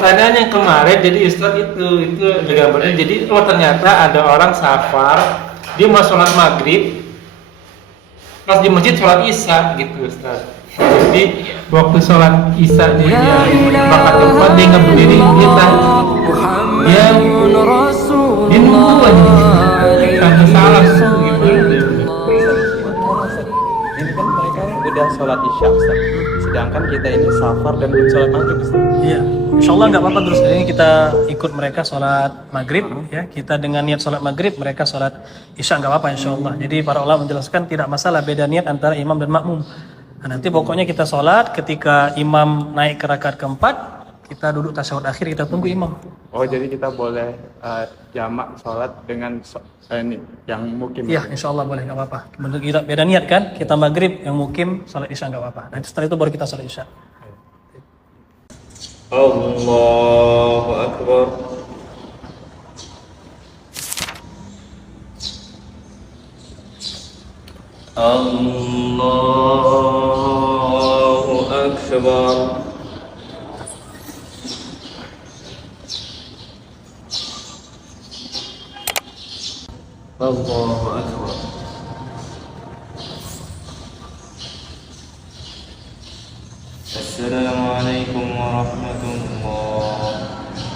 pertanyaan yang kemarin, jadi Ustadz itu ada gambarnya. Jadi ternyata ada orang safar, dia mau sholat maghrib, pas di masjid sholat isya gitu Ustadz. Jadi waktu sholat isya dia berangkat ke tempat, dia nggak berdiri, dia nunggu aja, karena salah gimana? Ini kan mereka udah sholat isya Ustaz. Sedangkan kita ini safar dan belum sholat maghrib Ustaz. Iya, insya Allah nggak apa-apa terus. Ini kita ikut mereka sholat maghrib, ya. Kita dengan niat sholat maghrib, mereka sholat isya nggak apa-apa insya Allah. Jadi para ulama menjelaskan tidak masalah beda niat antara imam dan makmum. Nah, nanti pokoknya kita sholat ketika imam naik ke rakaat keempat, kita duduk tasyahud akhir, kita tunggu imam. Oh jadi kita boleh jamak sholat dengan ini yang mukim. Iya, insya Allah boleh, nggak apa-apa. Bentuk kita beda niat kan, kita maghrib, yang mukim sholat isya nggak apa-apa. Nanti setelah itu baru kita sholat isya. Allahu Akbar. Allahu Akbar. Allahu Akbar. Assalamualaikum warahmatullah.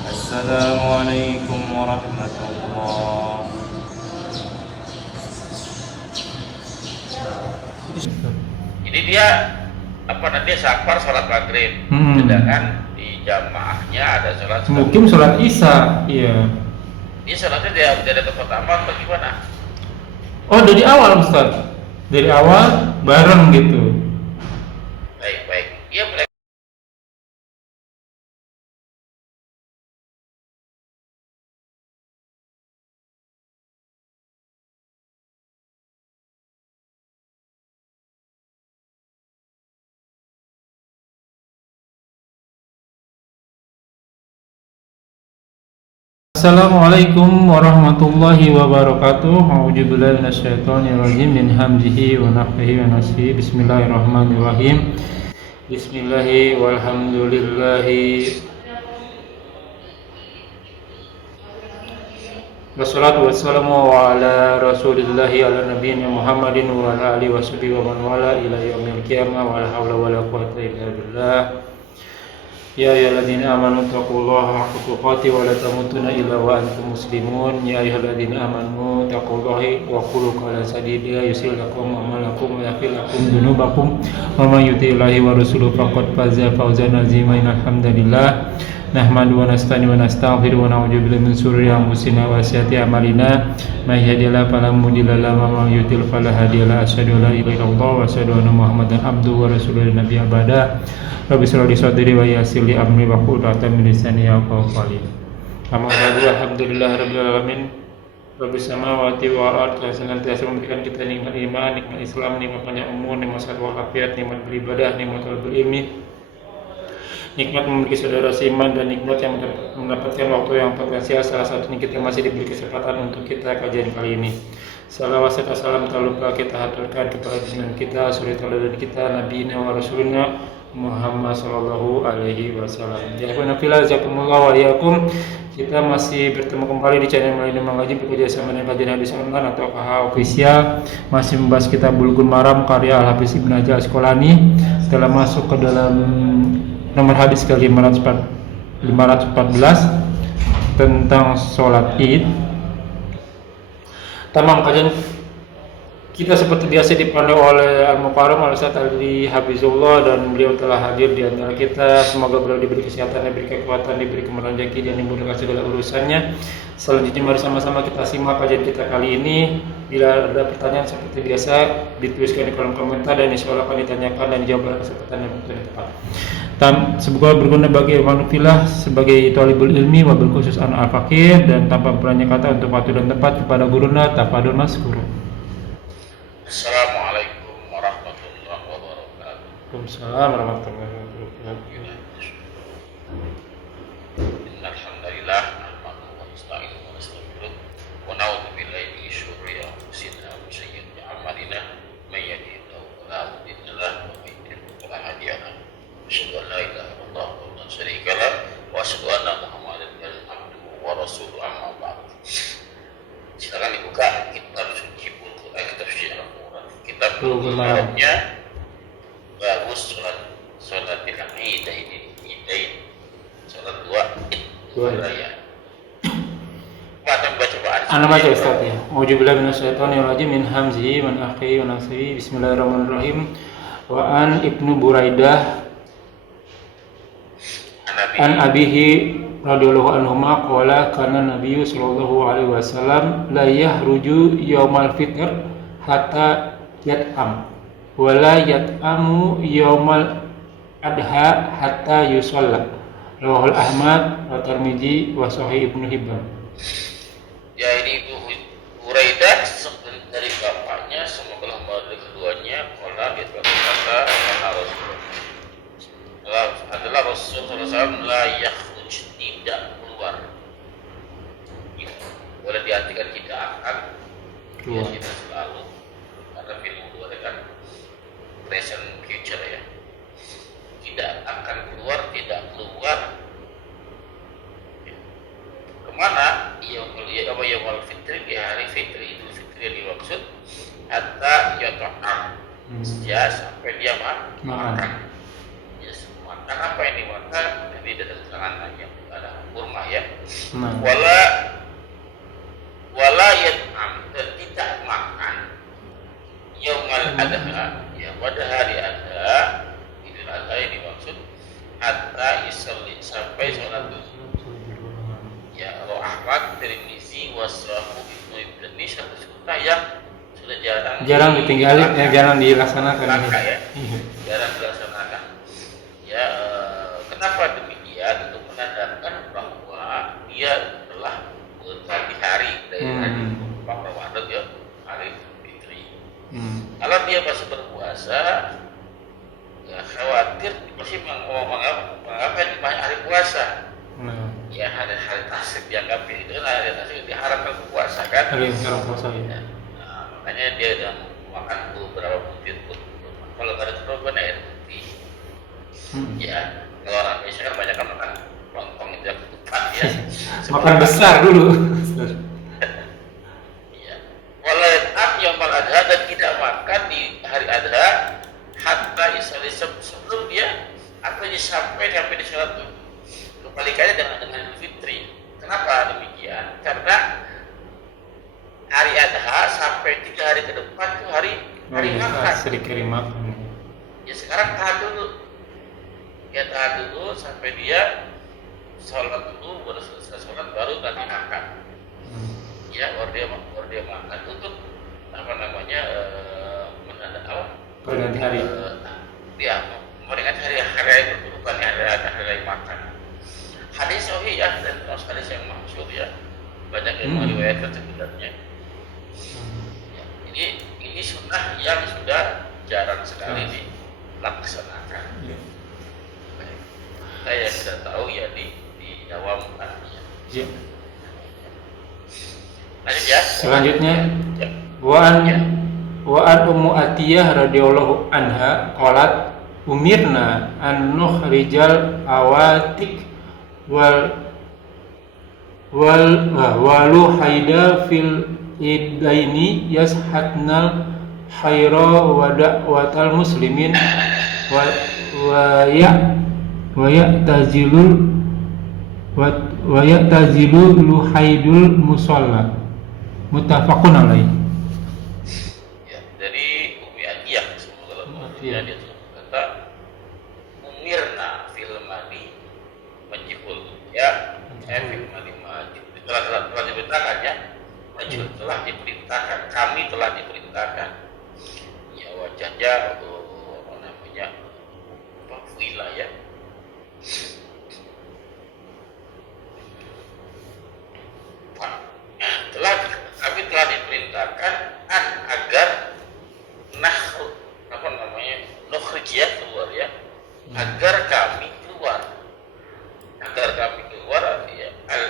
Assalamualaikum warahmatullah. Jadi dia dia safar sholat maghrib, sedangkan di jamaahnya ada sholat Mungkin sholat isya, iya. Dia sholatnya dia ada pertama atau gimana? Oh dari awal Ustaz, dari awal bareng gitu. Baik, iya boleh. Assalamualaikum warahmatullahi wabarakatuh. A'udzubillahi minasyaitonirrajim min hamzihi wa nafthihi wa nafthihi. Bismillahirrahmanirrahim. Bismillahi walhamdulillahi. Wassalatu wassalamu ala rasulillahi ala nabiyina Muhammadin wa ala alihi washabihi wa man wala ila yaumil qiyamah wa la haula wa la quwwata illa billah. Ya ayyuhalladzina amanu taqullaha haqqa tuqatih wa la tamutunna illa wa antum muslimun. Ya ayyuhalladzina amanu taqullaha wa qulu qawlan sadida yuslih lakum a'malakum wa yaghfir lakum dzunubakum wa may yuti'illahi wa rasulahu faqad faza fawzan 'azima. Alhamdulillah nahmadu wa nasta'inu wa nastaghfiru wa na'udzu billahi min shururi anfusina wa sayyiati a'malina. May yahdihillahu fala mudilla lahu wa may yudlil fala hadiya lahu. Asyhadu an la ilaha illallah wa asyhadu anna Muhammadan abduhu wa rasuluhu nabiyya ba'da. Rabbi shrah li sadri wa yassir li amri wa hlul 'uqdatam min lisani yafqahu qawli. Amma ba'du, alhamdulillahirabbil alamin. Rabbis samawati wal ardi, senantiasa memberikan kita nikmat iman, nikmat Islam, nikmat panjang umur, nikmat sehat walafiat, nikmat beribadah, nikmat berilmi, nikmat memiliki saudara seiman, dan nikmat yang mendapatkan waktu yang potensial. Salah satunya kita masih diberi kesempatan untuk kita kajian kali ini. Salawat serta salam tak lupa kita haturkan kepada junjungan kita, suri tauladan kita, Nabi wa Rasulullah Muhammad sallallahu alaihi wasallam. Jazakumullah jazakumullah wa iyyakum. Kita masih bertemu kembali di channel Malini Mengaji bekerja sama dengan Kajian Hadis Online atau KH Official. Masih membahas kitab Bulughul Maram karya Al-Hafiz Ibnu Hajar Asqalani. Setelah masuk ke dalam nomor hadis ke 514 tentang sholat Id. Tamam kajian kita seperti biasa dipandu oleh Al-Mukarram Al-Ustadz Ali Habizullah, dan beliau telah hadir di antara kita. Semoga beliau diberi kesehatan, diberi kekuatan, diberi kemurahan rezeki, dan dimudahkan segala urusannya. Selanjutnya mari sama-sama kita simak kajian kita kali ini. Bila ada pertanyaan seperti biasa dituliskan di kolom komentar, dan insya Allah akan ditanyakan dan dijawab pada kesempatan yang tepat. Semoga berguna bagi manufillah sebagai talibul ilmi, wabil khusus anak al-fakir, dan tanpa bertanya kata untuk waktu dan tempat kepada guruna tafadhol maskura. Assalamualaikum warahmatullahi wabarakatuh. Waalaikumsalam warahmatullahi wabarakatuh. Alhamdulillah, nahmaduhu wa nasta'inuhu wa nastaghfiruh wa na'udzu billahi min syururi anfusina wa sayyiati a'malina. May yahdihillahu fala mudilla lahu wa may yudlil fala hadiya lahu. Asyhadu an la ilaha illallah wa la syarika lahu wa asyhadu anna malam. malamnya baru sholat idain, sholat dua raya. Baca bacaan. Ana baca Ustaz ya. Auzubillahi minasyaitonir rajim min hamzihi wa nafthihi wa nafthihi. Bismillahirrahmanirrahim. Wa an Ibnu Buraidah an abihi radhiyallahu anhu qala kana nabiyyu sallallahu alaihi wasallam la yahruju yaumal fitr hatta yat'am wa la yat'amu yaumal adha hatta yusalla. Rawahul Ahmad wa Tirmidzi wa Sahih Ibnu Hibban. Ya, ini Ibu Buraidah dari bapaknya, semoga Allah dari keduanya. Qala dia berkata, adalah Rasulullah SAW la yakhruj, tidak keluar. Boleh diartikan tidak akan, dia tidak selalu, karena film keluar kan present future ya. Tidak akan keluar, tidak keluar. Kemana? Yaumul fitri, di hari fitri, Idul Fitri yang dimaksud, hatta yata'am, ya sampai dia makan. Ya, makan apa yang dimakan? Jadi ada keterangan yang ada kurma ya. Wala yat'am, dan tidak makan yaumul adha, ya pada hari adha, Idul Adha yang dimaksud, hatta yusalli, sampai sholat ya. Ahmad, Tirmizi, Wasrahu, Ibnu Ibni, satu sunnah yang sudah jarang ditinggalin, jarang dilaksanakan ya. Jarang dilaksanakan ya. Kenapa demikian? Untuk menandakan bahwa dia telah berganti hari dari hari Ramadan ya, hari Fitri. Kalau dia masih berpuasa, ya khawatir masih mengapa di hari puasa. Ya, hari tasik dianggap itu kan hari tasik diharapkan puasa kan? Hari puasa ya. Nah, makanya dia udah makan beberapa butir pun. Kalau nggak ada keroban air putih. Ya, kalau orang Indonesia kan banyak kan makan lontong itu yang ketupat ya. Makan besar dulu. Ya. Walau yaumal adha, dan tidak makan di hari adha hatta isali, sebelum dia atau sampai di sholat tuh. Kebalikannya dengan Idul Fitri. Kenapa demikian? Karena hari Adha sampai 3 hari ke depan itu hari makan. Sedikit makan. Ya sekarang tahan dulu. Ya tahan dulu sampai dia sholat dulu, baru selesai sholat baru nanti makan. Ya baru dia makan untuk perganti hari. Dia memberikan hari-hari berbukan, hari-hari makan. Hadis sahih ya, dan hadis yang masyhur ya, banyak yang meriwayatkan sebenarnya. Ya, ini sunnah yang sudah jarang sekali dilaksanakan. Saya sudah tahu ya di Jawa bukan ya. Lanjut ya. Selanjutnya, Ya. wa an Ummu Atiyah radhiyallahu anha qalat umirna an nukhrijal awatik walu haida fil idaini yashatnal khaira wa da'watal muslimin wa ya'tazilul luhaidul musalla muttafaqun alaih. Ya, dari Ummi Atiyah, semoga Allah dia kata umirna fil madi majhul ya, fil madi majhul telah diperintahkan ya, majhul telah diperintahkan, kami telah diperintahkan ya, wajahnya apa namanya wilayah kami telah diperintahkan agar keluar ya, agar kami keluar ya, al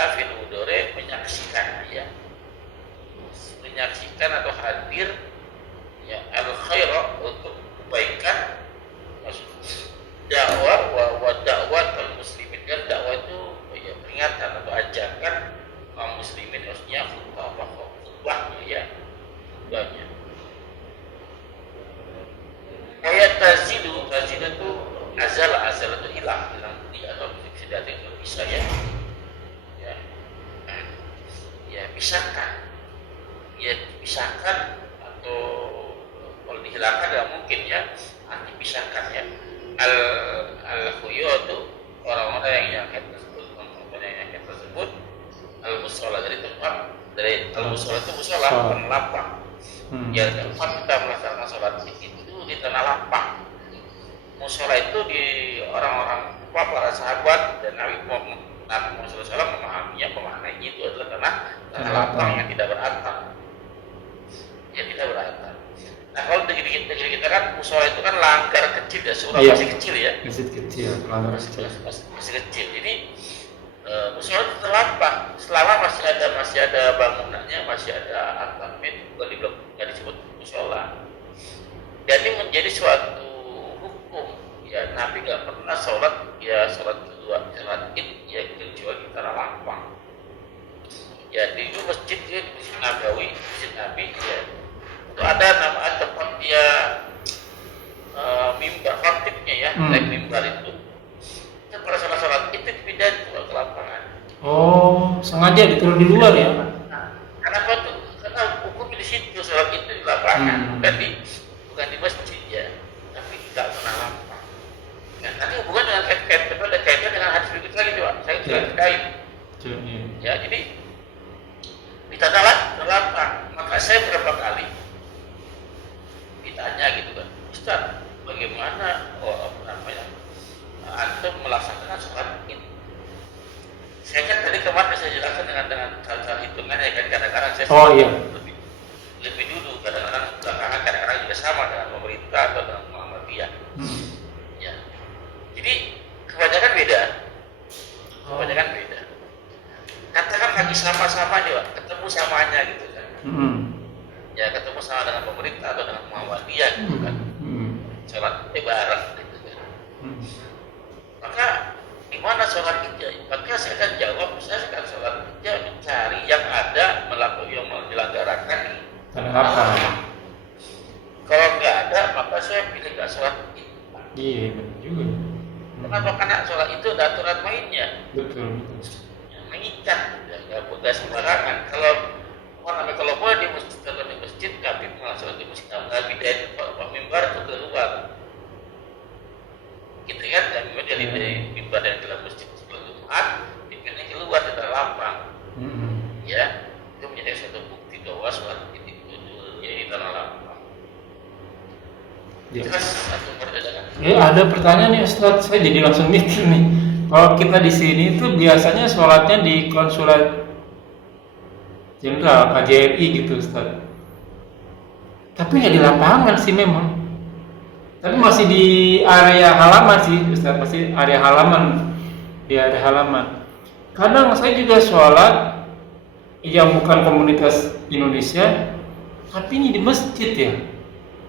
Yashhaduna fil mudhari menyaksikan, ya, menyaksikan atau hadir, ya, al khaira untuk kebaikan, maksud dakwah wa dakwah kaum muslimin, kan dakwah itu ya peringatan atau ajakan kaum muslimin, maksudnya khutbahnya, ya, khutbahnya. Kayak tazidu itu azal itu hilang atau tidak bisa, ya, ya, ya, pisahkan atau kalau dihilangkan tidak mungkin, ya, arti pisahkan, ya. Al khuyu itu orang-orang yang tersebut al musola dari tempat, dari al musola itu musola bukan lapang. Ya, tempat kita melaksanakan sholat itu di tanah lapang. Musola itu di orang-orang para sahabat dan Nabi Muhammad SAW memahaminya, pemaknainya itu adalah tanah lapang yang tidak beratap, yang tidak beratap. Nah, kalau negeri kita kan musola itu kan langgar kecil, ya, surau masih kecil, ya, masjid kecil, langgar kecil, masih kecil. Jadi musola itu terlampah selama masih ada bangunannya, masih ada atapnya, bukan disebut musola. Jadi menjadi suatu hukum, ya, Nabi nggak pernah sholat kedua, sholat id, ya, kecuali di tanah lapang. Ya, di masjid Nabawi, masjid Nabi, ya, itu ada nama tempat dia mimbar khatibnya, ya, naik mimbar itu. Pada sholat itu dipindah ke lapangan. Oh, sengaja ditaruh di luar, ya? Kenapa tuh? Karena hukum di situ, sholat itu di lapangan, bukan di masjid, ya, tapi tidak tanah lapang. Nah, nanti hubungan dengan kaitan dengan hadis berikut lagi, coba saya sudah terkait. Ya, jadi di tanah lapang. Maka saya berapa kali ditanya gitu kan, Ustaz, bagaimana antum melaksanakan sholat ini? Saya kan tadi kemarin saya jelaskan dengan cara hitungan, ya kan, kadang-kadang saya lebih dulu, kadang-kadang belakangan, kadang-kadang juga sama dengan pemerintah atau dengan Muhammadiyah. Ya, jadi kebanyakan beda. Katakan lagi sama-sama aja, ketemu samanya gitu kan. Ya, ketemu sama dengan pemerintah atau dengan Muhammadiyah gitu kan. Sholat bareng gitu kan. Maka gimana sholat ijazah? Maka saya akan jawab, saya akan sholat ijazah mencari yang ada yang menyelenggarakan di tanah lapang. Kalau nggak ada, maka saya pilih nggak sholat ijazah. Iya, benar juga. Kenapa? Karena sholat itu ada aturan mainnya. Betul. Yang mengikat, nggak sembarangan. Kalau boleh di masjid, kami sholat di masjid, nggak pindahin mimbar itu keluar. Gitu kan, dan dari mimbar dan dalam masjid sebelum Jumat dipilih keluar di dalam lapang. Ya, itu menjadi satu bukti bahwa sholat itu jadi tanah lapang. Ya. Jelas satu perbedaan. Ya, ada pertanyaan nih Ustaz, saya jadi langsung mikir nih. Kalau kita di sini tuh biasanya sholatnya di konsulat jenderal KJRI gitu Ustaz. Tapi nggak di lapangan sih memang. Tapi masih di area halaman sih Ustaz, masih area halaman. Di area halaman. Kadang saya juga sholat yang bukan komunitas Indonesia, tapi ini di masjid, ya.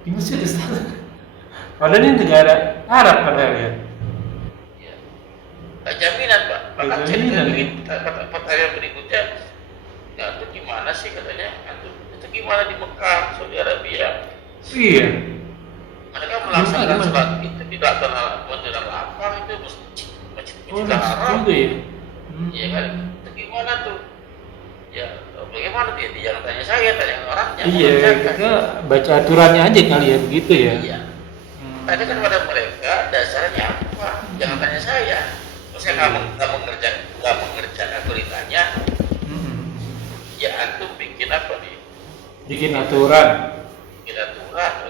Di masjid Ustaz. Padahal ini negara Arab padahal, ya. Ya. Jaminan, Pak. Maka pertanyaan berikutnya, ya, itu gimana sih katanya? Itu gimana di Mekah, Saudi Arabia? Iya. Mereka melaksanakan sholat itu tidak tanah lapang, itu masjid haram. Juga, ya. Iya kan? Itu gimana tuh? Ya, bagaimana dia? Jangan tanya saya, tanya orangnya. Iya, kita baca aturannya aja kali ya, begitu ya. Iya. Tanya kan pada mereka dasarnya apa? Jangan tanya saya. Saya nggak mengerjakan beritanya. Ya, antum bikin apa nih? Bikin aturan.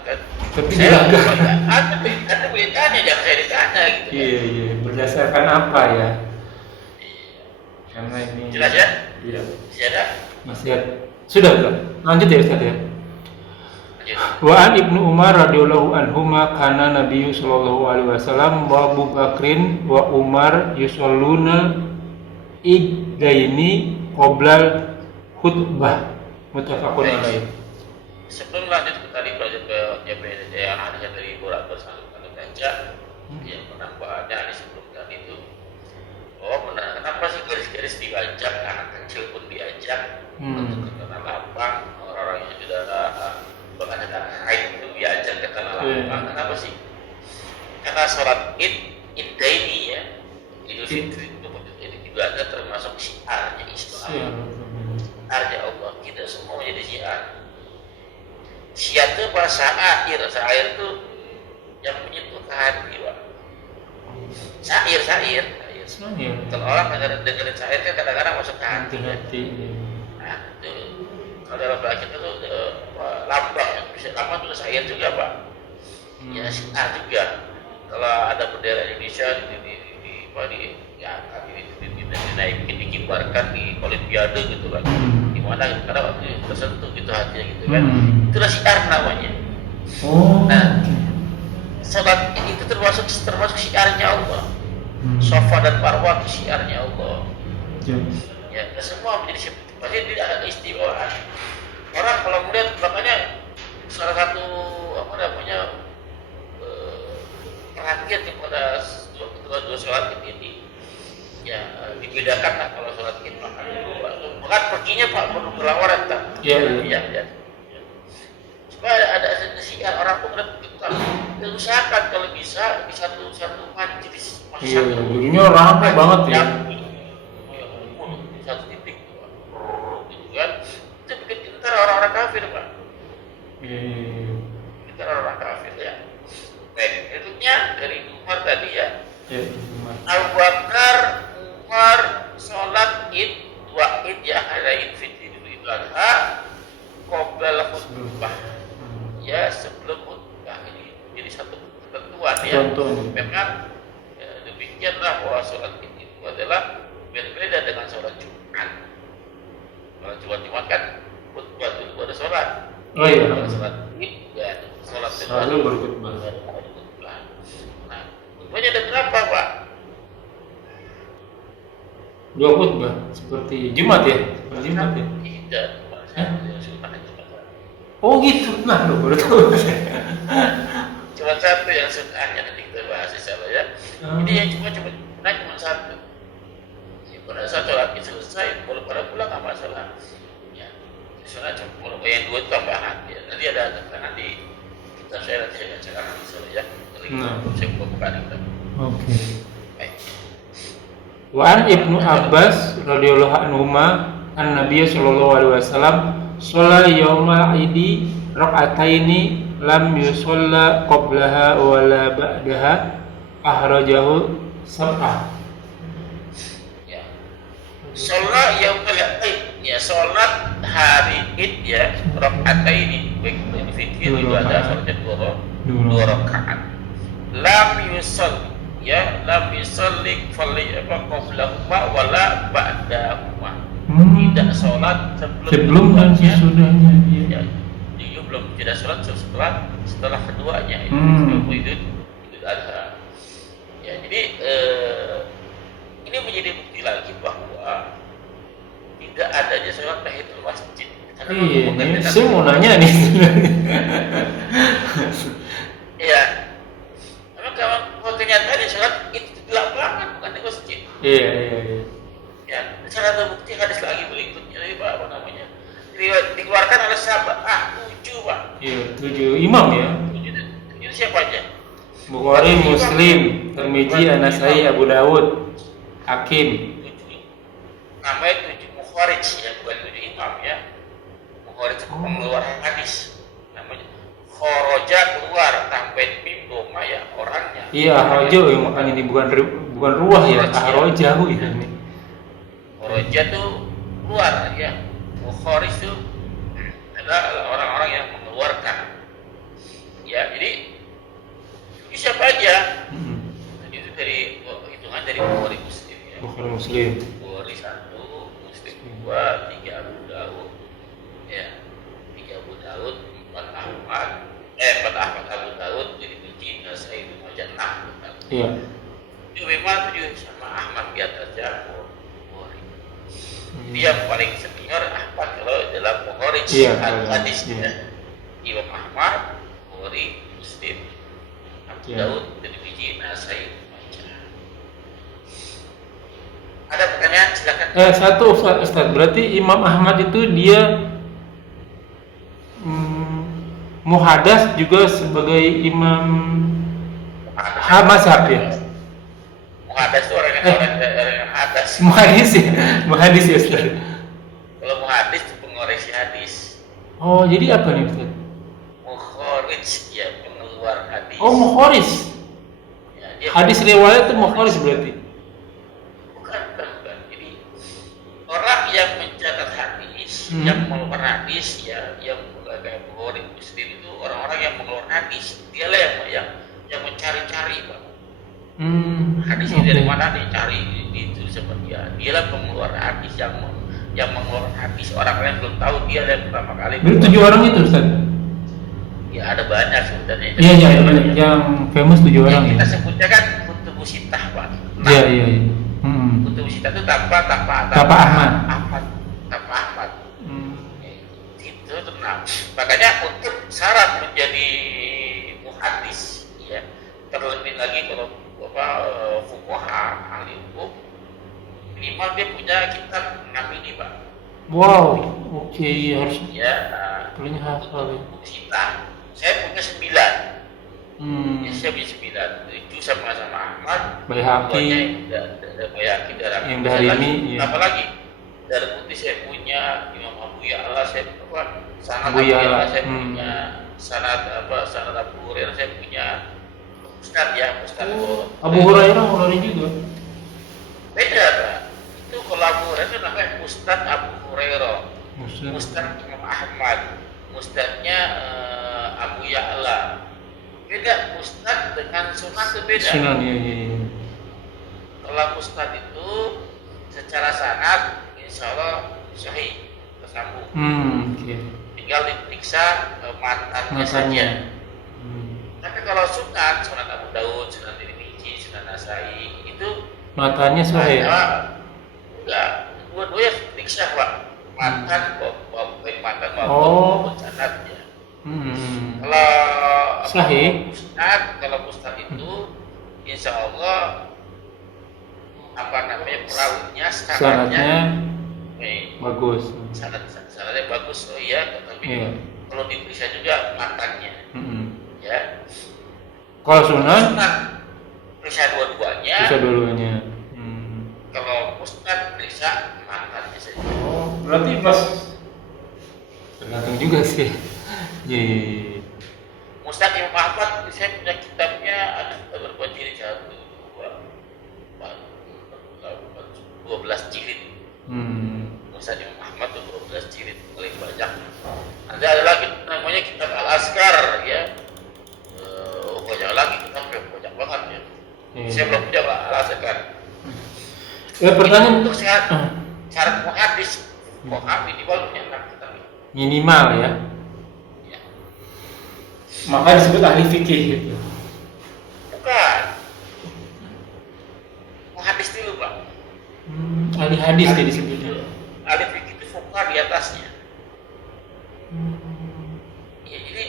Kan? Tapi saya dilanggar. Anda beritanya, jangan saya ditanya gitu. Iya. Berdasarkan apa ya? Karena ini. Jelas ya? Iya. Masih ada? Sudah. Lanjut ya Ustaz ya. Wa an Ibnu Umar radhiyallahu anhuma kana Nabi sallallahu alaihi wasallam wa Abu Bakrin wa Umar yusalluna iddaini qoblal khutbah muttafaqun alaih. Sebelum lanjut ke tadi yang ada dari Burak bersama Gajah yang penambahannya di sebelum tadi itu, benar, kenapa sih garis-garis diajak, anak kecil pun diajak untuk ke tanah lapang, orang-orang yang sudah mengadakan haid itu diajak ke tanah lapang. Kenapa sih? Karena sholat id ini ya, Idul Fitri itu juga ada termasuk syiarnya Islam. Syiarnya Allah, kita semua menjadi syiar. Syiar itu bahasa syair itu yang menyentuh ke hati, Pak. Syair. Kalau orang dengerin syair kan kadang-kadang masuk ke hati. Nah, itu kalau dalam bahasa kita tuh lambang, bisa lambang itu syair juga, Pak. Ya syiar juga. Kalau ada bendera Indonesia dinaikin, dikibarkan di Olimpiade gitu kan, dimana karena waktu tersentuh gitu hatinya gitu kan, itulah syiar namanya. Nah, salat itu termasuk syiarnya Allah. Sofa dan Marwah itu syiarnya Allah. Ya, semua menjadi seperti pasti tidak ada keistimewaan. Orang kalau melihat, makanya salah satu perhatian kepada dua sholat ini ya dibedakan lah. Kalau sholat id makan perginya Pak perlu berlawaran tak? Ya. Supaya ada sisian orang pun usahakan kalau bisa di satu majelis masyarakat. Begini ramai banget ya. Di satu titik gitu kan. Itu bikin pintar orang-orang kafir, Pak. Pintar orang kafir ya. Baik, berikutnya dari Umar tadi ya. Abu Bakar, Umar sholat id, dua id ya, ada id fitri Idul Adha, qoblal khutbah. Ya, sebelum khutbah ini jadi satu ketentuan ya. Memang demikianlah bahwa sholat id itu adalah berbeda dengan sholat Jumat. Kalau Jumat kan khutbah itu ada sholat. Kalau sholat id ya sholat selalu berkhutbah. Nah, khutbahnya ada berapa, Pak? 2 khutbah seperti Jumat ya? Tidak. Oh gitu, nah lo baru tahu. Cuma satu yang sunnahnya nanti kita bahas insyaallah ya. Ini yang cuma satu. Ya, pada saat sholat itu selesai, kalau pada pulang nggak masalah. Ya, soalnya cuma yang 2 tambahan. Ya, nanti ada keterangan di kita saya bacakan insyaallah ya. Saya buka kita. Oke. Wa an Ibnu Abbas radhiyallahu anhuma an-nabiy sallallahu alaihi wasallam shalla yaumal idi rak'ataini lam yusalla qablaha wa la ba'daha ahrajahu sab'ah. Ya. Sholat yaumul id ya, sholat hari id ya, rak'ataini baik Idul Fitri itu ada sholat 2 rakaat. Lam yusalli ya, lam yusalli qablahuma wala ba'dahuma. Tidak sholat sebelum dan sesudahnya. Ya, dia tidak sholat setelah keduanya itu Idul Adha. Ya, jadi ini menjadi bukti lagi bahwa tidak adanya sholat tahiyatul masjid. Ini saya mau nanya nih. Ya, memang kalau kenyataannya sholat itu di lapangan bukan di masjid. Iya. Ya, salah satu bukti hadis lagi berikutnya dari apa namanya? Dikeluarkan oleh sahabat 7, Pak. Iya, 7 imam ya. 7 siapa aja? Bukhari, Muslim, Tirmidzi, An-Nasai, Abu Dawud, Hakim. 7. Namanya 7 mukharij ya, bukan 7 imam ya. Mukharij itu pengeluar hadis. Namanya kharaja, keluar, tambahin mim doma ya orangnya. Iya, ahroja ya, makanya ini bukan ruah ya, ahroja ini. Kharaja itu keluar ya. Mukharij itu adalah orang-orang yang mengeluarkan. Ya, jadi siapa aja? Itu dari hitungan dari Bukhari Muslim ya. Bukhari Muslim. Bukhari 1, Muslim 2, 3 Abu Dawud. Ya, 3 Abu Dawud, 4 Ahmad, 4 Ahmad Abu Dawud, jadi Tirmidzi, Nasai, Ibnu Majah, 6. Iya. Itu memang 7 sama Ahmad di atas Bukhari. Dia yang paling senior apa kalau dalam Bukhari Iya, hadisnya. iya. Imam Ahmad, Bukhari, Muslim, Abu Iya. Daud, Tirmidzi, Nasai, Majah. Ada pertanyaan silakan. Satu Ustaz, berarti Imam Ahmad itu dia muhadas juga sebagai imam mazhab ya? Muhadas itu orang yang hadas. Muhadis ya? Muhadis ya Ustaz? Kalau muhadis itu pengoreksi hadis. Oh, jadi apa nih Ustaz? Mukharij ya pengeluar hadis. Oh, mukhoris. Ya, dia Hadis riwayat itu mukhoris berarti? bukan. Jadi orang yang mencatat hadis, Hmm. yang mengeluarkan hadis ya, yang kayak Bukhari, Muslim itu orang-orang yang mengeluarkan hadis. Dialah yang mencari-cari, Pak. Hadis ini dari mana dicari itu sama dia. Dialah pengeluar hadis yang mengeluarkan hadis. Orang lain belum tahu, dia yang pertama kali. Berarti 7 orang itu Ustaz? Ya ada banyak sebenarnya. Iya, iya, ada banyak. Yang famous 7 orang Yang ya? kita sebutnya kan kutubu sitah, Pak. Iya, iya, iya. Kutubu sitah itu tanpa Ahmad. Tanpa Ahmad. Hmm. Itu tenang. Makanya untuk syarat menjadi muhadis, ya terlebih lagi kalau fuqaha ahli hukum, minimal dia punya kitab 6 ini, Pak. Wow, oke, harus Ya, punya hafal ya. buku sitah. Saya punya 9. Hmm. Ya, saya punya 9. 7 sama-sama Ahmad. Baihaqi. Bayaki darah. Yang dari ini, iya. Apalagi dari putih saya punya Imam Abu Ya'la, saya sanad Abu Abu Ya'la, Ya'la saya hmm. punya sanad Abu Hurairah, saya punya Ustadz ya, Ustadz. Abu Hurairah mulai juga. Beda, Pak. Itu kalau Abu Hurairah itu namanya Ustadz Abu Hurairah, Muslim. Ustadz Imam Ahmad, Ustadznya Abu Ya'la. Beda Ustadz dengan Sunan itu beda. Sunan, iya, iya, iya. Kalau Ustadz itu secara sanad insya Allah sahih tersambung. Oke. Tinggal diperiksa matannya saja. Makanya. Tapi kalau Sunan Abu Daud, Sunan Tirmidzi, Sunan Nasai itu Matanya sahih. enggak, dua-duanya diperiksa, Pak. Matan baik matan maupun sanadnya. Kalau Sahih. kalau Ustadz itu insya Allah perawinya Sanadnya bagus. sanadnya bagus, oh iya, tapi Iya. perlu diperiksa juga matannya, ya. Kalau Sunan Periksa dua-duanya. bisa dulunya. Kalau Ustadz periksa matannya saja. Oh, berarti pas tergantung juga sih. Iya. Ustadz Imam Ahmad, saya punya kitabnya ada berapa jilid? 12 jilid. Ustadz Imam Ahmad itu 12 jilid, paling banyak. Nanti ada lagi namanya kitab Al-Azkar, ya. Banyak lagi kitabnya, banyak banget ya. Saya belum punya Pak Al-Azkar. Pertanyaan Untuk syarat muhadis, minimal punya 6 kitab. minimal ya. Ya. Maka disebut ahli fikih gitu. Bukan. Muhadis dulu, Pak. Ahli hadis dia disebutnya. Ahli fikih itu fuqaha di atasnya. Ya, jadi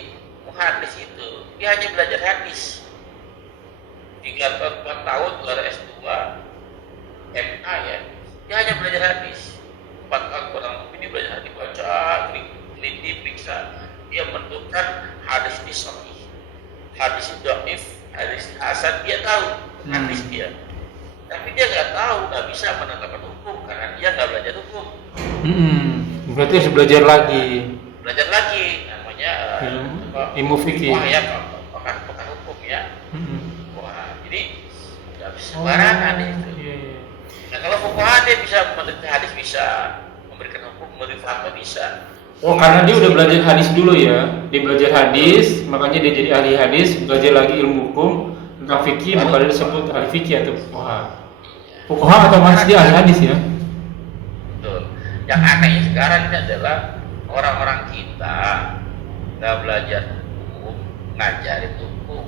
muhadis itu dia hanya belajar hadis. 3 tahun 4 tahun gelar S2 MA ya. Dia hanya belajar hadis. 4 tahun kurang lebih dia belajar hadis, baca, teliti, periksa. Dia menentukan hadis ini sahih, hadis ini dhaif, hadis ini hasan. Dia tahu hadis dia. Tapi dia nggak tahu, nggak bisa menetapkan hukum karena dia nggak belajar hukum. Berarti harus belajar lagi. Belajar lagi namanya Ilmu fikih. wah ya, pakar hukum ya. Wah, jadi nggak bisa sembarangan itu. Iya. Nah, kalau fuqaha dia bisa meneliti hadis, bisa memberikan hukum, memberi fatwa bisa. Oh, karena dia udah belajar hadis dulu ya. Dia belajar hadis, makanya dia jadi ahli hadis, belajar lagi ilmu hukum tentang fikih, maka dia disebut ahli fikih atau fuqaha. Fuqaha otomatis dia ahli hadis ya. Betul. Yang anehnya sekarang ini adalah orang-orang kita nggak belajar hukum, ngajarin hukum.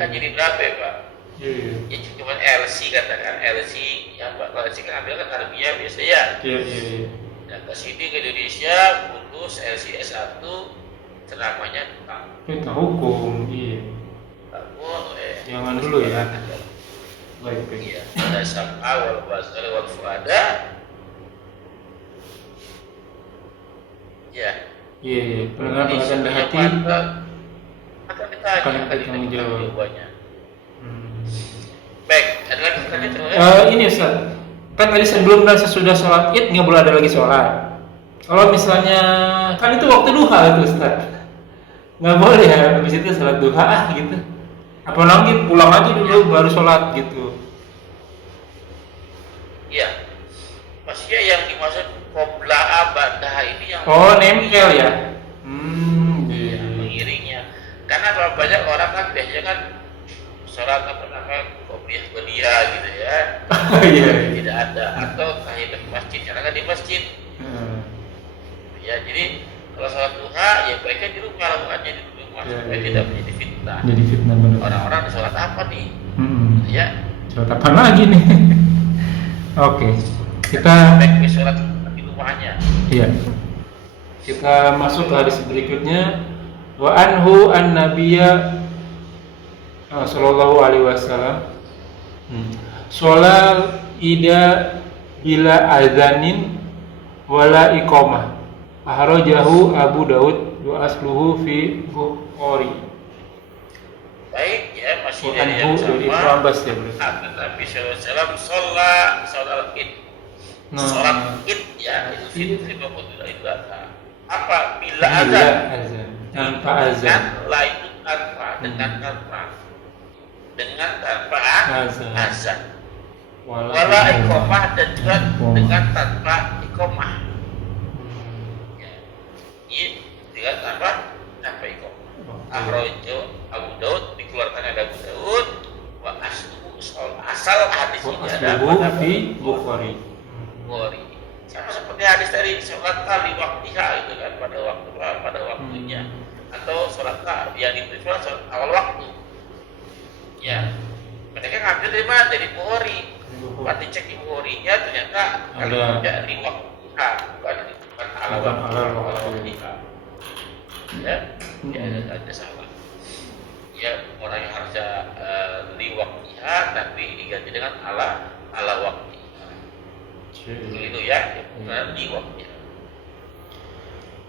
Kan jadi berapa ya, Pak? Iya. Ya cuma LC katakan LC, ya Pak LC kan ambil kan harfiah biasa ya. Iya. Nah ke sini ke Indonesia lulus LC S1 ceramahnya tentang Kita hukum, iya. tak boleh. Jangan dulu ya. Baik. Iya, ada sam'a wal basar wal fuada. Ya. Iya. Pendengar-pendengar dan hati. Akan ditanya, Akan bertanggung jawab. jawabannya. Baik, ada lagi pertanyaan terus. Ini Ustaz, kan tadi sebelum dan sesudah sholat id nggak boleh ada lagi sholat. Kalau misalnya kan itu waktu duha itu Ustaz, nggak boleh ya. Habis itu sholat duha gitu. Apalagi pulang aja dulu baru sholat gitu. Iya. Maksudnya yang dimaksud qobla abadah ini yang Oh nempel ya. Iya, mengiringnya. Karena kalau banyak orang kan biasanya kan sholat apa namanya qobliyah badiah gitu ya. Iya. Tidak ada atau tahiyat di masjid karena kan di masjid. Ya jadi kalau sholat duha ya baiknya di rumah lakukannya di rumah supaya tidak menjadi fitnah. Jadi fitnah benar. Orang-orang sholat apa nih? Ya. Sholat apa lagi nih? Oke. Kita baik sholat di rumahnya. Iya. Kita masuk ke hadis berikutnya. Wa anhu an nabiyya sallallahu alaihi wasallam. Sholal ida bila azanin wala iqamah. Ahrajahu Abu Daud wa asluhu fi Bukhari. Baik ya masih Wa dari yang anhu dari Ibnu sama. Abbas ya berarti. Nabi SAW sholat id. Sholat id ya itu fitri maupun itu ada. Apa bila azan? Tanpa azan. Dengan itu tanpa dengan tanpa azan. Wala iqamah dan juga dengan tanpa iqamah. Ya. Ini dengan tanpa iqamah. Akhrajo Abu Daud dikeluarkan oleh Abu Daud wa asal hadis ini ada di Bukhari. Sama seperti hadis dari sholat kali waktiha itu kan pada waktunya atau sholat yang diperlukan sholat awal waktu. Ya, mereka ngambil dari mana? Dari Bukhari. Pas dicek di Bukhari-nya ternyata ada di waktiha bukan ala waktiha. Ya, ada salah. Ya orang yang harusnya li waktiha tapi diganti dengan ala waktiha. Itu ya, di waktiha.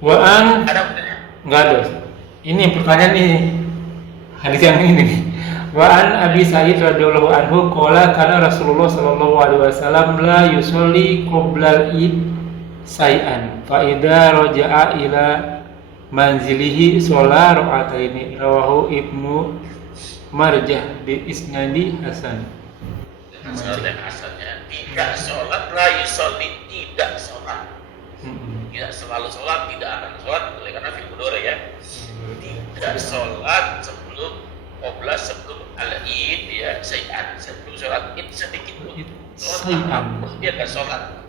Wa'an Ada pertanyaan? enggak ada. Ini pertanyaan nih hadis yang ini nih. Wa'an Abi Sa'id radhiyallahu anhu qala kana Rasulullah sallallahu alaihi wasallam la yusolli qoblal id say'an fa idza raja'a ila manzilihi sholat rakaataini rawahu Ibnu Marjah bi isnadi hasan. Dengan asalnya tidak sholat la yusolli tidak sholat. Tidak selalu sholat, tidak akan sholat oleh karena fil mudhari ya. Tidak sholat sebelum qobla sebelum al-id ya say'an sebelum sholat id sedikit pun. Dia akan sholat.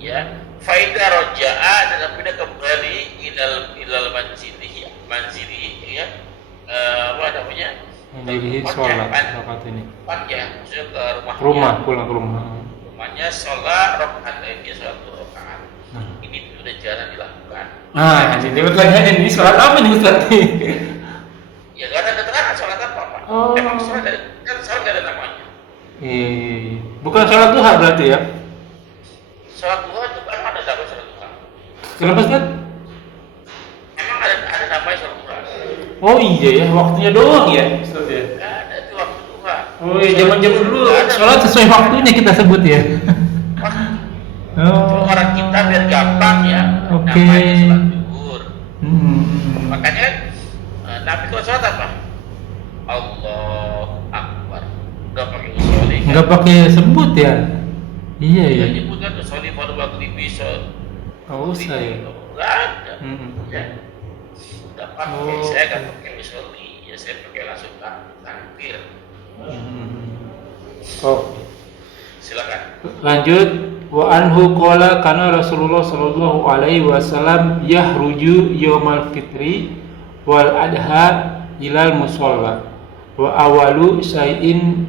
Ya, faida roja'a dan pindah kembali ilal manzilihi ya apa namanya Manzilihi sholat rakaat ini. ya maksudnya ke Pulang ke rumah. rumahnya sholat rakaat dia sholat 2 rakaat. Ini sudah jarang dilakukan. Jadi pertanyaan ini sholat apa nih Ustaz? Ya gak ada keterangan sholat apa Pak. Emang sholat gak ada namanya. Bukan sholat duha berarti ya? Sholat duha itu kan ada sholat duha. Kenapa Ustaz? Emang ada namanya sholat duha. Oh iya ya, waktunya doang ya Ustaz ya? Ada itu waktu duha. Oh iya, zaman-zaman dulu sholat sesuai waktunya kita sebut ya. Orang kita biar gampang ya. Oke. Namanya sholat duhur. Makanya Nabi itu sholat apa? Allahu Akbar. Enggak pakai usolli. Enggak pakai sebut ya? Iya ya. Ya nyebutkan usolli pada waktu bisa. Oh saya. Enggak ada. Ya. Enggak pakai. Saya enggak pakai usolli. Ya saya pakai langsung takbir. Silakan. Lanjut. Wa anhu qala kana Rasulullah sallallahu alaihi wasallam yahruju yaumal fitri wal adha ilal musalla wa awalu syai'in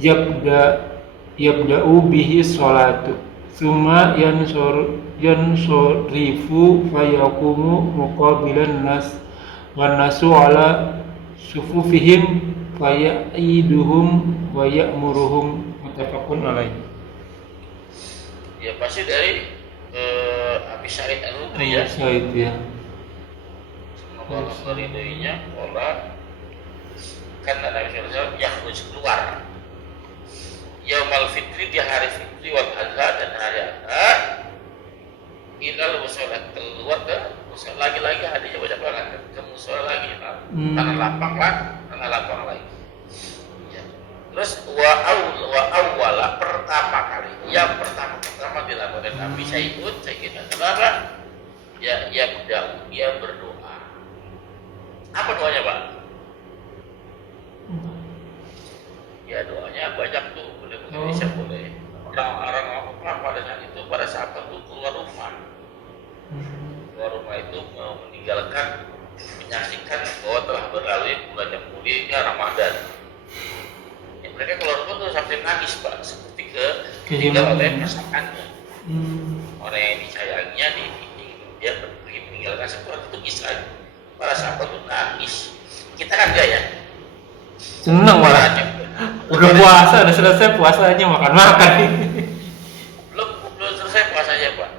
yabda'u bihi sholatu summa yansorifu fayakumu muqabilan nas wan nasu ala sufufihim faya'iduhum wa ya'muruhum muttafaqun alaih. Ya pasti dari Abi Sa'id Al-Khudri ya. Sa'id ya. Semoga Allah meridhoinya. Pola kan Nabi SAW yakhruj keluar Yaumal Fitri di hari Fitri wal Adha dan hari Adha. Ilal musola keluar ke musola lagi hadisnya banyak banget ke musola lagi tanah lapang lagi. Ya. Terus wa awwala pertama kali yang pertama dilakukan Nabi Sayyidina kenapa? Ya dia berdoa. Apa doanya, Pak? Ya doanya banyak tuh, boleh Indonesia boleh. Orang pada saat itu pada sahabat itu keluar rumah itu meninggalkan menyaksikan bahwa telah berlalu bulan yang mulia Ramadan. Ya, mereka keluar rumah tuh sampai nangis, Pak, seperti ketinggalan oleh pasangannya. Orang yang disayanginya dia pergi meninggalkan seperti itu kisah. Para sahabat itu nangis. Kita kan enggak ya? Seneng malah. Udah puasa, udah selesai puasanya makan belum selesai puasanya, Pak.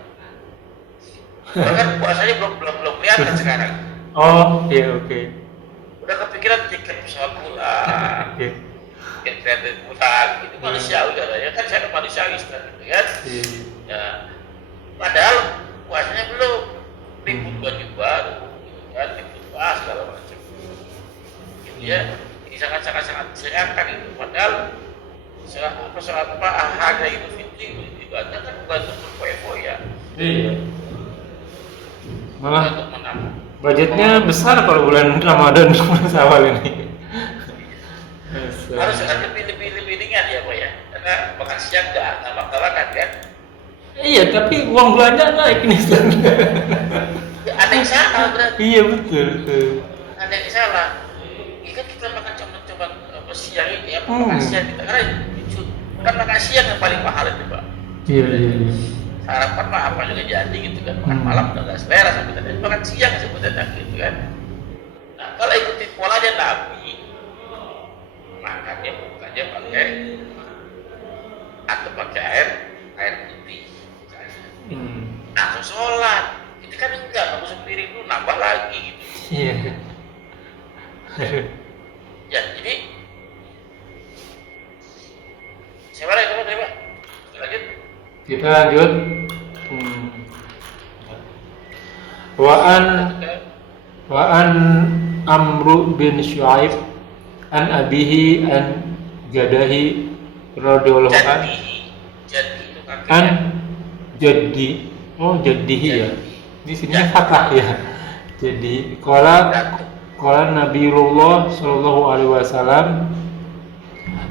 Bahkan puasanya belum kelihatan sekarang. Oh iya oke. Udah kepikiran tiket pesawat pulang, tiket kereta pulang, itu manusiawi katanya kan, saya manusiawi gitu kan. Ya, padahal puasanya belum, ribut baju baru, gitu kan, ribut segala macam. Gitu ya. Ini sangat disayangkan itu. Padahal harga Idul Fitri ibadah kan bukan untuk foya-foya. Iya. Malah budgetnya besar kalau bulan Ramadan awal ini. Harus ada lebih ringan ya, Pak ya. Karena makan siang nggak makan kan. Iya, tapi uang belanja naik nih. Ya, ada yang salah berarti. Iya betul. Ada yang salah. Kan kita makan cuma siang ini ya, makan siang kita karena bukan makan siang yang paling mahal itu, Pak. Iya. Sarapan mah apa juga jadi gitu kan, makan malam udah nggak selera sebenarnya, makan siang sebenarnya gitu kan. Nah kalau ikutin polanya Nabi, makannya bukannya pakai atau pakai air putih, langsung sholat. Itu kan enggak, langsung piring dulu nambah lagi gitu. Iya. Ya, jadi siapa lagi teman-teman, Pak? Kita lanjut. Wa an Amru bin Shu'aib an abihi an jadahi radhiyallahu an an jaddi. Oh, jaddihi ya. Di sini fathah ya. Jadi qala Nabiullah sallallahu alaihi wasallam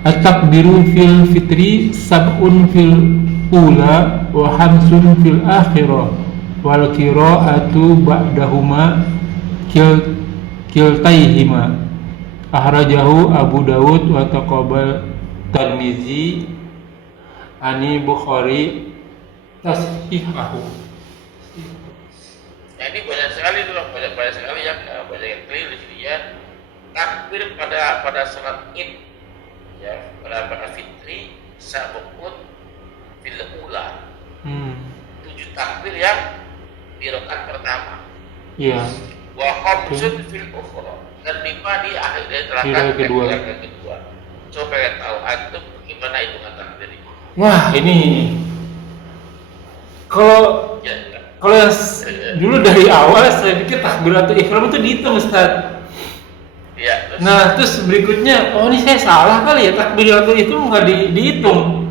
at-takbiru fil fitri sab'un fil ula wa hamsun fil akhirah wal qira'atu ba'dahuma kiltaihima akhrajahu Abu Dawud wa taqabbal Tirmizi ani Bukhari tashihahu. Nah ini banyak sekali yang banyak yang keliru di sini ya. Takbir pada salat Id ya, pada Fitri sab'un fil ula. 7 takbir yang di rakaat pertama. Iya. Wa khamsun fil ukhra. Dan 5 di akhir dari rakaat kedua. Coba kalian tahu antum gimana hitungan takbir ini? Wah, ini kalau yang dulu dari awal saya pikir takbiratul ihram itu dihitung, Ustaz. Iya. Nah, terus berikutnya, oh ini saya salah kali ya, takbiratul itu nggak dihitung.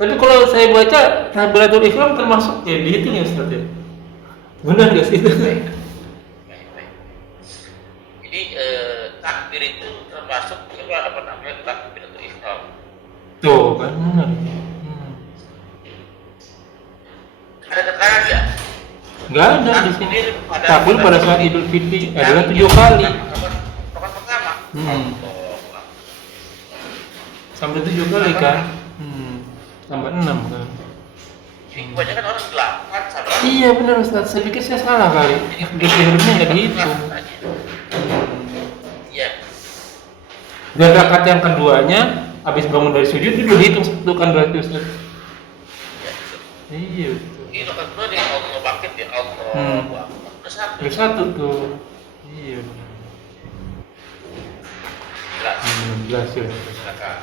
Tapi kalau saya baca takbiratul ihram termasuk ya dihitung ya, Ustaz ya. Benar nggak sih itu? Baik. Jadi takbir itu termasuk apa namanya takbiratul ihram. Tuh kan benar. Ada keterangan nggak? Nggak ada di sini. Takbir pada saat Idul Fitri adalah 7 kali. Kapan Allah. Sampai 7 kali kan? Tambah 6 kan? Jadi kebanyakan orang 8 sama. Iya benar Ustaz, saya pikir saya salah kali. Takbiratul nggak dihitung. Iya. Dan rakaat yang keduanya, habis bangun dari sujud itu dihitung satu kan berarti Ustaz? Iya. Iya betul. Ini rakaat kedua nih Allah bangkit ya Allah. Udah satu. Ada satu tuh. Iya benar. Jelas. 16 ya. Silakan.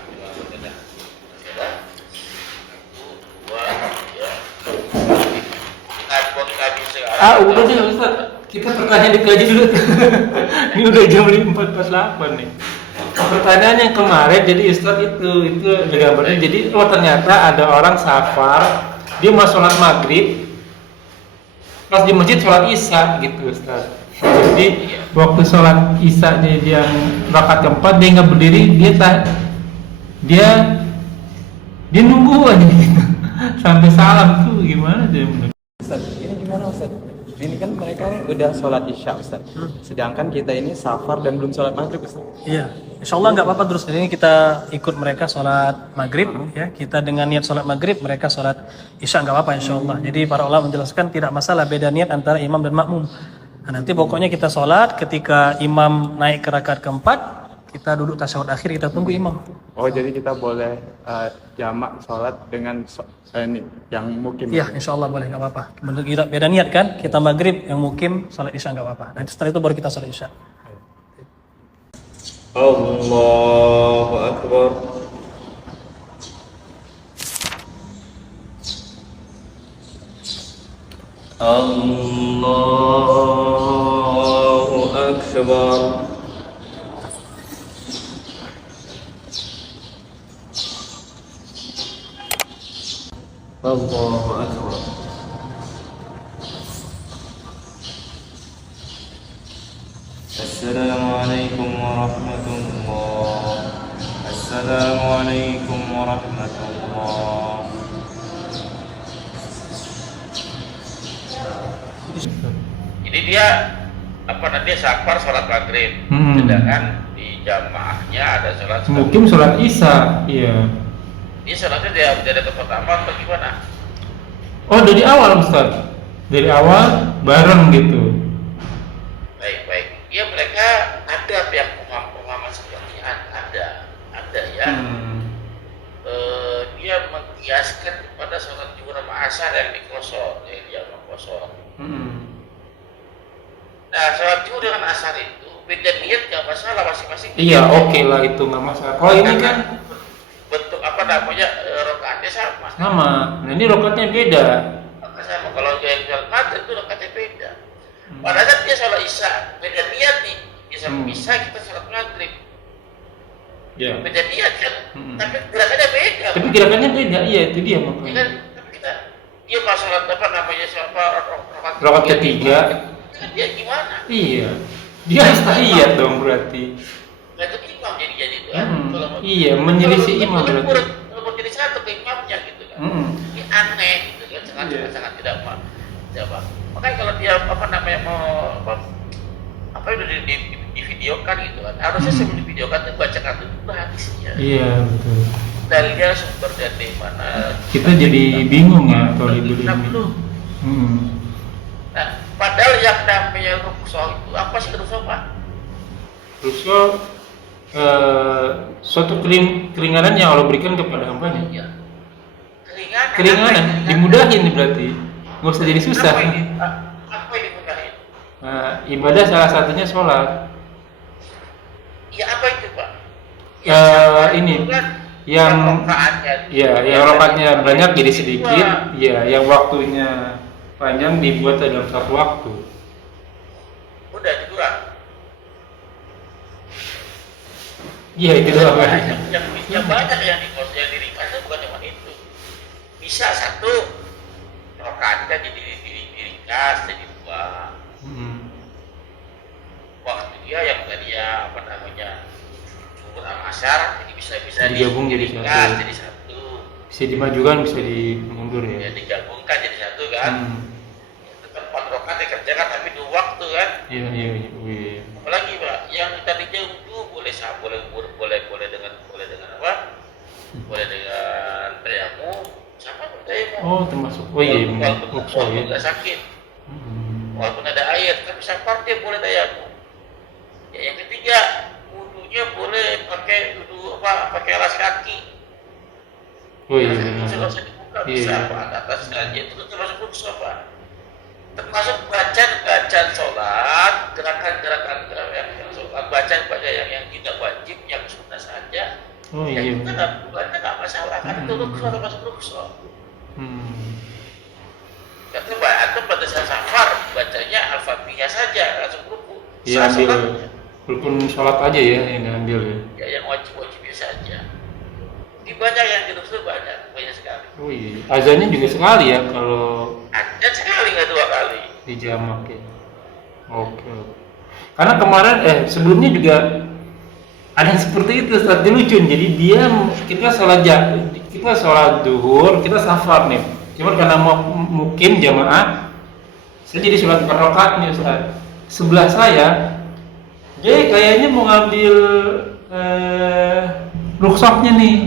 Masih ada. 1, 2, 3. Kami sekarang. Udah deh Ustaz. Kita pertanyaan dikaji dulu. Ini udah jam 4.48 nih. Pertanyaan yang kemarin jadi Ustaz itu ada gambarnya. Jadi ternyata ada orang safar, dia mau sholat maghrib, pas di masjid sholat isya gitu Ustaz. Jadi waktu sholat isya dia yang rakaat keempat dia nggak berdiri, dia nunggu aja gitu. Sampai salam tuh gimana dia? Ustaz, ini gimana Ustaz? Ini kan mereka udah sholat isya Ustaz. Sedangkan kita ini safar dan belum sholat maghrib Ustaz. Iya, insya Allah nggak apa-apa terus. Ini kita ikut mereka sholat maghrib, ya. Kita dengan niat sholat maghrib, mereka sholat isya nggak apa-apa insya Allah. Jadi para ulama menjelaskan tidak masalah beda niat antara imam dan makmum. Nah, nanti pokoknya kita sholat ketika imam naik ke rakaat keempat, kita duduk tasyahud akhir, kita tunggu imam. Oh jadi kita boleh jamak sholat dengan ini yang mukim. Iya, insya Allah boleh, nggak apa-apa. Menurut kita beda niat kan, kita maghrib, yang mukim sholat isya nggak apa-apa. Nanti setelah itu baru kita sholat isya. Allahu Akbar. Allahu Akbar. Allahu Akbar. Assalamualaikum warahmatullah. Assalamualaikum warahmatullah. Jadi dia dia safar sholat maghrib, sedangkan di jamaahnya ada sholat Mungkin sholat isya, iya. Ini sholatnya dia ada ke pertama atau gimana? Oh dari awal Ustaz, dari awal bareng gitu. Baik. Ya mereka ada yang pemahaman seperti ada ya. Dia mengkiaskan kepada sholat zuhur sama asar yang dikosong, yang kosong. Nah, sholat zuhur dengan asar itu beda niat nggak masalah masing-masing. Iya oke lah itu nggak masalah. Kalau ini kan bentuk rokaatnya sama. sama. Nah ini rakaatnya beda. Sama kalau yang sholat maghrib itu rokaatnya beda. Padahal dia sholat isya beda niat nih. Dia sholat isya kita sholat maghrib. Ya. Beda niat kan. Tapi gerakannya beda. Tapi gerakannya beda, iya itu dia Ya makanya. kan, tapi dia pas sholat Rakaat ketiga. Kan dia gimana? Iya. Dia harus tahiyat dong berarti. Nah itu imam jadi itu kan. Iya, menyelisih imam berarti. Kalau mau jadi satu ke imamnya gitu kan. Ini aneh gitu kan, sangat tidak apa. Makanya kalau dia mau udah di videokan gitu kan. Harusnya sebelum divideokan itu bacakan dulu hadisnya. Iya betul. Dalilnya sumber dari mana. Kita jadi bingung ya kalau dibeli ini. Nah, padahal yang namanya rukhsah itu apa sih rukhsah Pak? Rukhsah suatu keringanan yang Allah berikan kepada hambanya. Iya. Keringanan. Keringanan, dimudahin nih berarti. Nggak usah jadi susah. Apa yang dimudahin? Ibadah salah satunya sholat. Ya apa itu Pak? Ini yang yang rakaatnya banyak jadi sedikit, ya yang waktunya panjang dibuat dalam satu waktu. Udah dikurang. Iya itu doang. Yang banyak yang diringkas itu bukan cuma itu. Bisa satu rakaatnya diringkas jadi dua. Waktu dia yang tadinya zuhur sama asar jadi bisa digabung jadi diringkas satu. jadi satu. Bisa dimajukan, bisa dimundur Ya ya. digabungkan jadi satu kan. Tetap 4 rakaat dikerjakan tapi 2 waktu kan. Iya. Apalagi Pak, yang tadinya wudu boleh boleh dengan apa? Boleh dengan tayamum, sama tayamum. Oh, termasuk. Oh iya, rukso ya. Nggak sakit. Walaupun ada air, tapi safar dia boleh tayamum. Ya, yang ketiga, wudunya boleh pakai pakai alas kaki. Oh iya. Kalau bisa dibuka bisa, Iya. Pak. Atas saja itu termasuk rukso, Pak. Termasuk bacaan sholat, gerakan-gerakan yang sholat, bacaan yang tidak wajib, yang sunnah saja. Oh Ya iya. itu bukannya nggak masalah, kan itu rukso termasuk rukso. Kata Pak, atau pada saat safar bacanya al-fatihah saja langsung ruku. Iya, Saat ambil sholat, rukun sholat aja ya yang diambil ya. ya yang wajib-wajibnya saja. Di banyak yang dirukso banyak sekali. Oh iya. Azannya juga sekali ya kalau Ada sekali nggak 2 kali. di jamak ya. Oke. Karena kemarin sebelumnya juga ada yang seperti itu, Ustaz, dia lucu. Jadi kita sholat duhur, kita safar nih. Cuman karena mau mukim jamaah, saya jadi sholat 4 rakaat nih, Ustaz. Sebelah saya, dia kayaknya mau ngambil ruksaknya nih.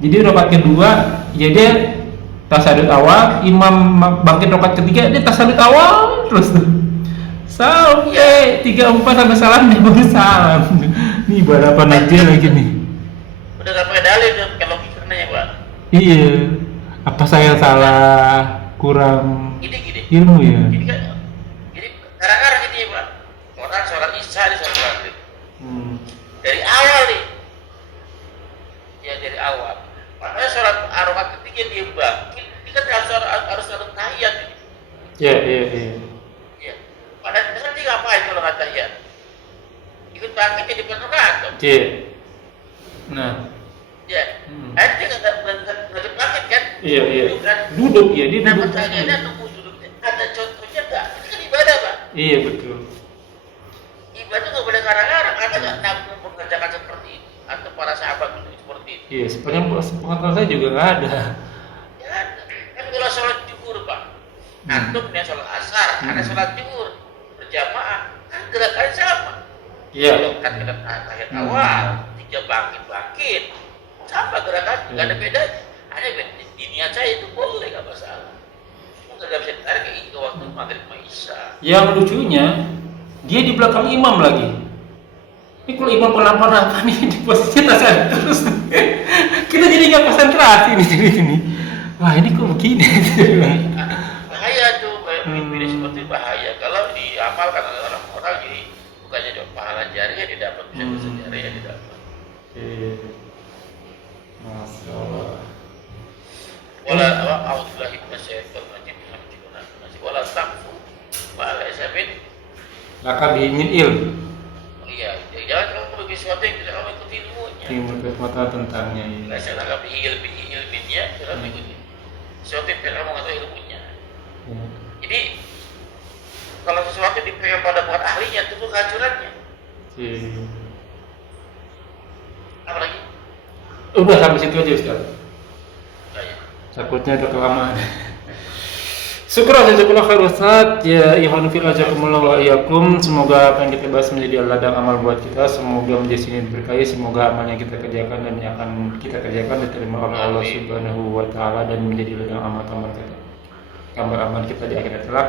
Jadi rakaat kedua, ya dia tasyahud awal, imam bangkit rakaat ketiga, dia tasyahud awal terus tuh. Sampai 34 sampai salam dia baru salam. Nih balapan aja lagi nih. Udah nggak pakai dalil tuh kalau logikanya ya, Pak. Iya. Apa saya salah kurang Gini. ilmu ya? Jadi kadang-kadang ini, Pak. Orang sholat isya di sholat maghrib. Dari awal nih. Ya dari awal. Makanya sholat rakaat ketiga dia bangkit. Ini kan harus sholat tahiyat ini. Iya. Ya. Padahal kan dia ngapain kalau nggak tahiyat? Ikut bangkit jadi penurat. Iya. Nah. Ya. Dia nggak bangkit kan? Iya. Duduk kan? Duduk ya, dia Nah, duduk. pertanyaannya nunggu duduknya. Ada contohnya nggak? Ini kan ibadah, Pak. Iya betul. Ibadah nggak boleh ngarang-ngarang. Ada nggak Nabi mengerjakan seperti itu? Atau para sahabat dulu seperti itu? Iya, sepanjang pengetahuan saya juga nggak ada. Ya ada. Kan kalau sholat zuhur, Pak. Antum nih sholat asar, ada sholat zuhur berjamaah, kan gerakannya sama. Iya. Kan kita tahiyat awal, 3 bangkit, sama gerakan, nggak ada bedanya. Ada beda. Di niat saya itu boleh, nggak masalah. Cuma nggak bisa ditarik kayak itu waktu maghrib sama isya. Yang lucunya, dia di belakang imam lagi. Ini kalau imam kenapa-napa nih di posisinya tasyahud terus. Kita jadi nggak konsentrasi nih di sini. Wah ini kok begini? Bahaya tuh, mimpi seperti itu bahaya. Kalau diamalkan oleh orang-orang, jadi bukannya dapat pahala jariah didapat, bisa dosa jariah didapat. Masya Allah. Wala a'udzubillahi minasyaitonir rajim. Wala taqfu ma laysa bin. Laka bimin il. Iya, jangan kamu bagi sesuatu yang tidak kamu ikuti ilmunya. Yang berkata tentangnya ini. Nggak salah kamu ilminya, jangan ikuti. Sesuatu yang tidak kamu nggak tahu ilmunya. Jadi kalau sesuatu dipegang pada bukan ahlinya, itu kehancurannya. Apalagi? Udah sampai situ aja Ustaz. Nah, ya. Takutnya udah kelamaan. Syukur jazakallahu khair Ustaz. Ya ikhwan fillah jazakumullah wa iyyakum. Semoga apa yang kita bahas menjadi ladang amal buat kita. Semoga menjadi sini berkahi. Semoga amal yang kita kerjakan dan yang akan kita kerjakan diterima oleh Allah Subhanahu wa taala dan menjadi ladang amal-amal kita. Gambar amal kita di akhirat kelak.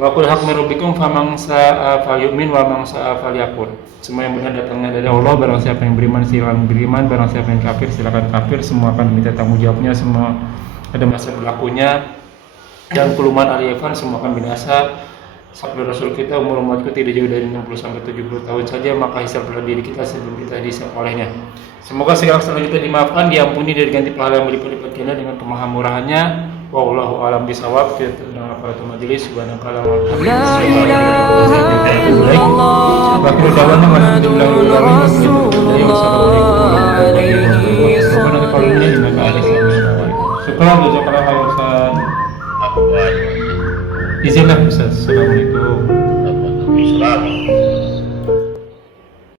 Wa qul haqqu min rabbikum faman sa'a falyu'min wa man sa'a falyakfur. Semua yang benar datangnya dari Allah. Barang siapa yang beriman silakan beriman, barang siapa yang kafir silakan kafir. Semua akan diminta tanggung jawabnya, semua ada masa berlakunya. Dan puluhan ahli Evan semua akan binasa. Sabda Rasul kita, umur umatku tidak jauh dari 60 sampai 70 tahun saja, maka hisab pada diri kita sebelum kita dihisab olehnya. Semoga segala kesalahan kita dimaafkan, diampuni dan diganti pahala yang berlipat-lipat ganda dengan kemahamurahannya. Wallahu a'lam bishawab. Kita tenang para majelis subhanakallahumma wa bihamdika asyhadu an la ilaha illa anta astaghfiruka wa atubu ilaik.